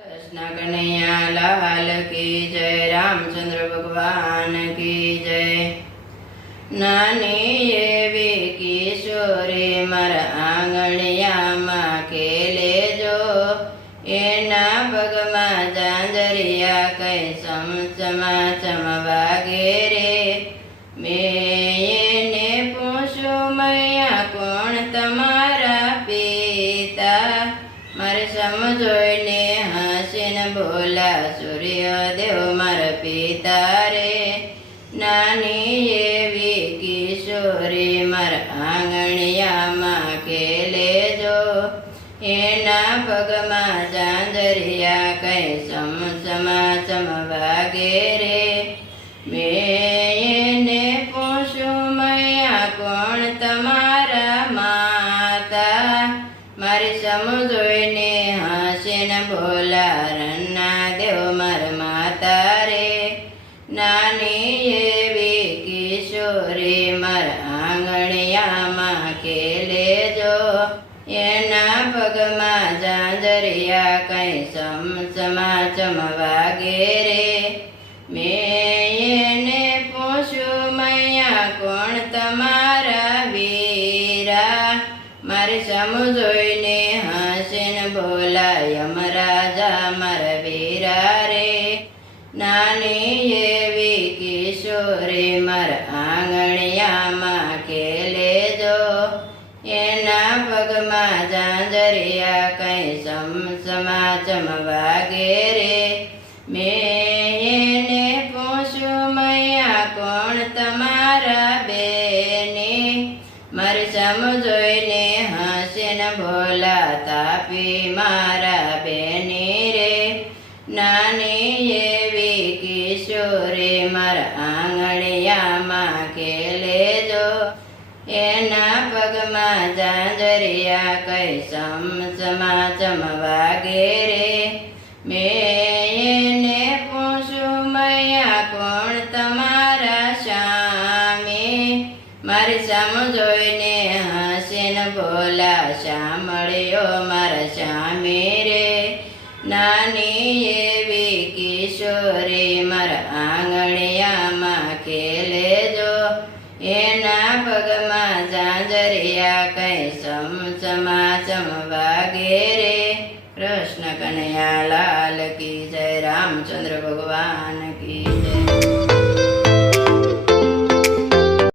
कृष्ण कन्हैया लाल की जय। रामचंद्र भगवान की जय। नानी एवी किशोरी मारा आंगणियामां खेले जो, एना पगमां जांजरिया कई चमचम वागे रे। मैं એને પૂછું મૈયા કોણ તમારા પિતા, મારે સમજોઈને હસીને બોલા સૂર્યદેવ મારા પિતા રે। નાની એવી કિશોરી મારા આંગણિયામાં ખેલે જો, એના પગમાં જાંજરિયા કઈ ચમચમ વાગે રે। મેં એને પૂછું મૈયા કોણ તમારા માતા, મારી સમજોઈને હસીને બોલા રન્ના દેવ મારા માતા રે। નાની એવી કિશોરી મારા આંગણિયામાં ખેલે જો, એના પગમાં જાંજરિયા કઈ ચમચમ વાગે રે। મેં એને પૂછું મૈયા કોણ તમારા વીરા, મારી સમજોઈને હસીને બોલા યમરાજા મારા વીરા રે। નાની એવી કિશોરી મારા આંગણિયામાં ખેલે જો, એના પગમાં જાંજરિયા કઈ ચમચમ વાગે રે। મેં એને પૂછું મૈયા કોણ તમારા બેની, મારી સમજોઈને હસીને બોલા તાપી મારા બેની રે। નાની એવી કિશોરી મારા આંગણિયામાં ખેલે જો, એના પગમાં જાંજરિયા કઈ ચમચમ વાગે રે। મેં એને પૂછું મૈયા કોણ તમારા સ્વામી, મારી સમજોઈને હસીને બોલા શામળિયો મારા સ્વામી રે। નાની એવી કિશોરી મારા આંગણિયામાં ખેલે જો, એના પગમાં જાંજરિયા કઈ ચમચમ વાગે રે। કૃષ્ણ કનૈયા લાલ કી જય। રામચંદ્ર ભગવાન